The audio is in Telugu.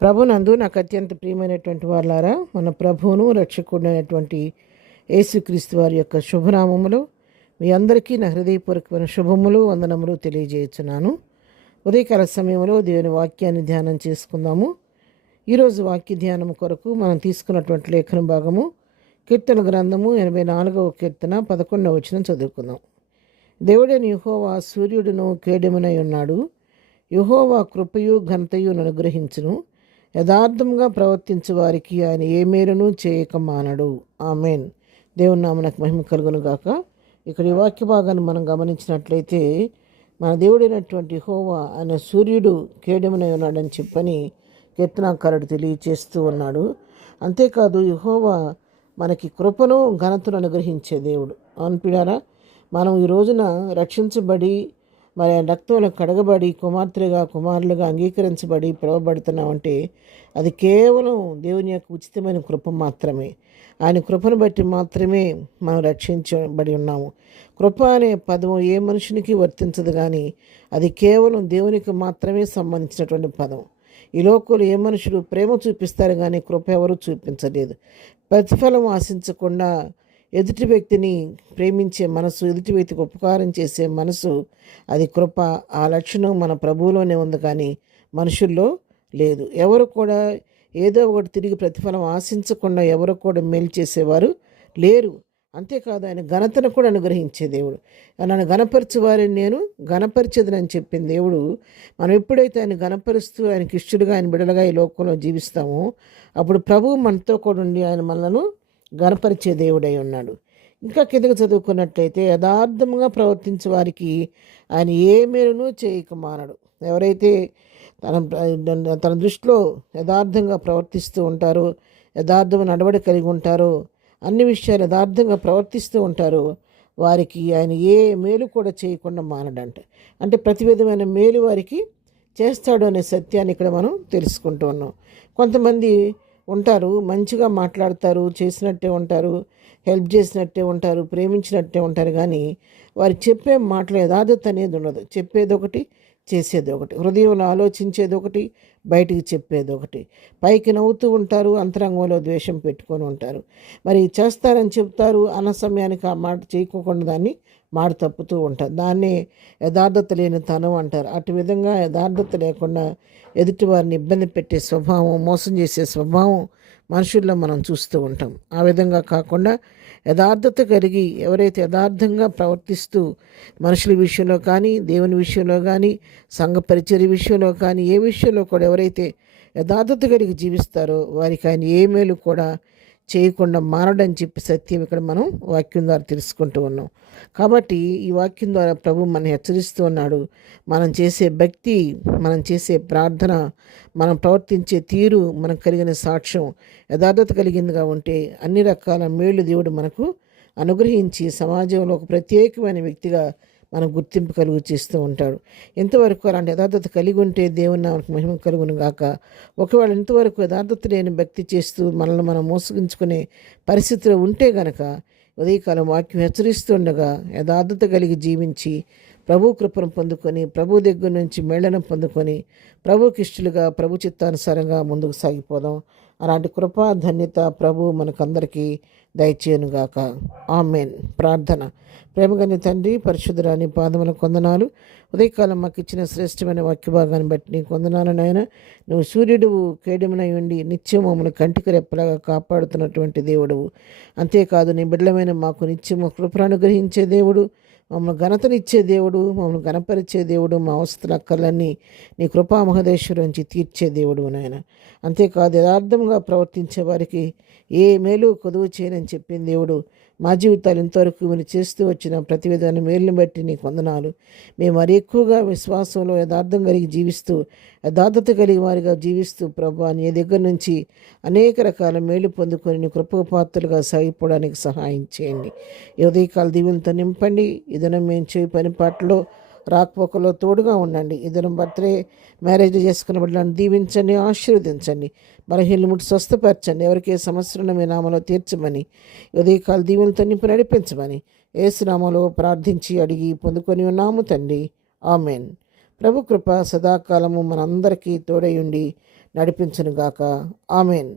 ప్రభునందు నాకు అత్యంత ప్రియమైనటువంటి వాళ్ళారా, మన ప్రభువును రక్షకుడైనటువంటి యేసుక్రీస్తు వారి యొక్క శుభనామములు మీ అందరికీ నా హృదయపూర్వకమైన శుభములు వందనములు తెలియజేస్తున్నాను. ఉదయకాల సమయంలో దేవుని వాక్యాన్ని ధ్యానం చేసుకుందాము. ఈరోజు వాక్య ధ్యానం కొరకు మనం తీసుకున్నటువంటి లేఖన భాగము కీర్తన గ్రంథము 84వ కీర్తన 11వ వచనం చదువుకుందాం. దేవుడైన యెహోవా సూర్యుడును కేడెమునై ఉన్నాడు. యెహోవా కృపయు ఘనతయు అనుగ్రహించును. యథార్థంగా ప్రవర్తించే వారికి ఆయన ఏ మేలును చేయక మానడు. ఆమెన్. దేవుని నామమునకు మహిమ కలుగును గాక. ఇక్కడ ఈ వాక్య భాగాన్ని మనం గమనించినట్లయితే మన దేవుడైనటువంటి యెహోవా ఆయన సూర్యుడు కేడెమునై ఉన్నాడని చెప్పని కీర్తనాకారుడు తెలియచేస్తూ ఉన్నాడు. అంతేకాదు యెహోవా మనకి కృపను ఘనతను అనుగ్రహించే దేవుడు. అనుకున్నారా, మనం ఈ రోజున రక్షించబడి మరి రక్తంలో కడగబడి కుమార్తెలుగా కుమారులుగా అంగీకరించబడి పిలువబడుతున్నామంటే అది కేవలం దేవుని యొక్క ఉచితమైన కృప మాత్రమే. ఆయన కృపను బట్టి మాత్రమే మనం రక్షించబడి ఉన్నాము. కృప అనే పదం ఏ మనుషునికి వర్తించదు, కానీ అది కేవలం దేవునికి మాత్రమే సంబంధించినటువంటి పదం. ఈ లోకంలో ఏ మనుషులు ప్రేమ చూపిస్తారు, కానీ కృప ఎవరు చూపించలేదు. ప్రతిఫలం ఆశించకుండా ఎదుటి వ్యక్తిని ప్రేమించే మనసు, ఎదుటి వ్యక్తికి ఉపకారం చేసే మనసు, అది కృప. ఆ లక్షణం మన ప్రభువులోనే ఉంది, కానీ మనుషుల్లో లేదు. ఎవరు కూడా ఏదో ఒకటి తిరిగి ప్రతిఫలం ఆశించకుండా ఎవరు కూడా మేలు చేసేవారు లేరు. అంతేకాదు ఆయన ఘనతను కూడా అనుగ్రహించే దేవుడు. నన్ను గణపరిచే వారిని నేను గణపరిచేదని చెప్పిన దేవుడు. మనం ఎప్పుడైతే ఆయన గణపరుస్తూ ఆయనకి ఇష్టడుగా ఆయన బిడలుగా ఈ లోకంలో జీవిస్తామో అప్పుడు ప్రభువు మనతో కూడా ఉండి ఆయన మనలను గణపరిచే దేవుడై ఉన్నాడు. ఇంకా కిందకు చదువుకున్నట్లయితే యథార్థంగా ప్రవర్తించే వారికి ఆయన ఏ మేలును చేయక మానడు. ఎవరైతే తన దృష్టిలో యథార్థంగా ప్రవర్తిస్తూ ఉంటారో, యథార్థమైన నడవడి కలిగి ఉంటారో, అన్ని విషయాలు యథార్థంగా ప్రవర్తిస్తూ ఉంటారో వారికి ఆయన ఏ మేలు కూడా చేయకుండా మానడంట. అంటే ప్రతి విధమైన మేలు వారికి చేస్తాడు అనే సత్యాన్ని ఇక్కడ మనం తెలుసుకుంటూ ఉన్నాం. కొంతమంది ఉంటారు, మంచిగా మాట్లాడతారు, చేసినట్టే ఉంటారు, హెల్ప్ చేసినట్టే ఉంటారు, ప్రేమించినట్టే ఉంటారు, కానీ వారు చెప్పే మాటలు యథార్థత అనేది ఉండదు. చెప్పేది ఒకటి, చేసేది ఒకటి, హృదయంలో ఆలోచించేది ఒకటి, బయటికి చెప్పేది ఒకటి. పైకి నవ్వుతూ ఉంటారు, అంతరంగంలో ద్వేషం పెట్టుకొని ఉంటారు. మరి చేస్తారని చెప్తారు, అన్న సమయానికి ఆ మాట చేయకోకుండా దాన్ని మాట తప్పుతూ ఉంటారు. దాన్నే యథార్థత లేని తనం అంటారు. అటు విధంగా యథార్థత లేకుండా ఎదుటి వారిని ఇబ్బంది పెట్టే స్వభావం, మోసం చేసే స్వభావం మనుషుల్లో మనం చూస్తూ ఉంటాం. ఆ విధంగా కాకుండా యథార్థత కలిగి ఎవరైతే యథార్థంగా ప్రవర్తిస్తూ మనుషుల విషయంలో కానీ, దేవుని విషయంలో కానీ, సంఘ పరిచర్య విషయంలో కానీ, ఏ విషయంలో కూడా ఎవరైతే యథార్థత కలిగి జీవిస్తారో వారికి ఆయన ఏ మేలు కూడా చేయకుండా మారడని చెప్పి సత్యం ఇక్కడ మనం వాక్యం ద్వారా తెలుసుకుంటూ ఉన్నాం. కాబట్టి ఈ వాక్యం ద్వారా ప్రభు మనం హెచ్చరిస్తూ ఉన్నాడు. మనం చేసే భక్తి, మనం చేసే ప్రార్థన, మనం ప్రవర్తించే తీరు, మనకు కలిగిన సాక్ష్యం యథార్థత కలిగిందిగా ఉంటే అన్ని రకాల మేలు దేవుడు మనకు అనుగ్రహించి సమాజంలో ఒక ప్రత్యేకమైన వ్యక్తిగా మనకు గుర్తింపు కలుగు చేస్తూ ఉంటాడు. ఎంతవరకు అలాంటి యథార్థత కలిగి ఉంటే దేవుని నామమునకు మహిమ కలుగును గాక. ఒకవేళ ఇంతవరకు యథార్థత లేని భక్తి చేస్తూ మనల్ని మనం మోసగించుకునే పరిస్థితిలో ఉంటే గనక ఉదయకాలం వాక్యం హెచ్చరిస్తుండగా యథార్థత కలిగి జీవించి ప్రభు కృపను పొందుకొని, ప్రభు దగ్గర నుంచి మేళనం పొందుకొని, ప్రభుకి ఇష్టలుగా, ప్రభు చిత్తానుసారంగా ముందుకు సాగిపోదాం. అలాంటి కృపా ధన్యత ప్రభు మనకందరికీ దయచేయనుగాక. ఆమెన్. ప్రార్థన. ప్రేమగని తండ్రి, పరిశుద్ధురాని పాదములకు వందనాలు. ఉదయకాలం మాకు ఇచ్చిన శ్రేష్టమైన వాక్య భాగాన్ని బట్టి నీకు వందనాలు నాయన. నువ్వు సూర్యుడు కేడెమునై ఉండి నిత్యం మమ్మల్ని కంటికి రెప్పలాగా కాపాడుతున్నటువంటి దేవుడువు. అంతేకాదు నీ బిడ్డలమైన మాకు నిత్యము కృపను అనుగ్రహించే దేవుడు, మమ్మల్ని ఘనతనిచ్చే దేవుడు, మమ్మల్ని ఘనపరిచే దేవుడు, మా అవసర అక్కర్లన్నీ నీ కృపా మహదేశ్వరు నుంచి తీర్చే దేవుడు నాయన. అంతేకాదు యథార్థంగా ప్రవర్తించే వారికి ఏ మేలు కొదువు చేయనని చెప్పిన దేవుడు. మా జీవితాలు ఇంతవరకు మీరు చేస్తూ వచ్చిన ప్రతి విధాన మేలుని బట్టి నీకు వందనాలు. మేము మరి ఎక్కువగా విశ్వాసంలో యథార్థం కలిగి జీవిస్తూ, యథార్థత కలిగి వారిగా జీవిస్తూ ప్రభా నీ దగ్గర నుంచి అనేక రకాల మేలు పొందుకొని నీ కృప పాత్రలుగా సాగిపోవడానికి సహాయం చేయండి. ఈ ఉదయకాల దీవులతో నింపండి. ఇదనం మేము చేయి పని పాటలో రాకపోకలో తోడుగా ఉండండి. ఇద్దరం బర్త్డే మ్యారేజ్ చేసుకున్న బిడ్డలను దీవించండి, ఆశీర్వదించండి. బలహీనలు ముట్టి స్వస్థపరచండి. ఎవరికే సమస్యలను మీ నామలో తీర్చమని, ఉదయకాల దీవులతో నింపు నడిపించమని యేసు నామములో ప్రార్థించి అడిగి పొందుకొని ఉన్నాము తండ్రి. ఆమెన్. ప్రభు కృప సదాకాలము మనందరికీ తోడై ఉండి నడిపించునుగాక. ఆమెన్.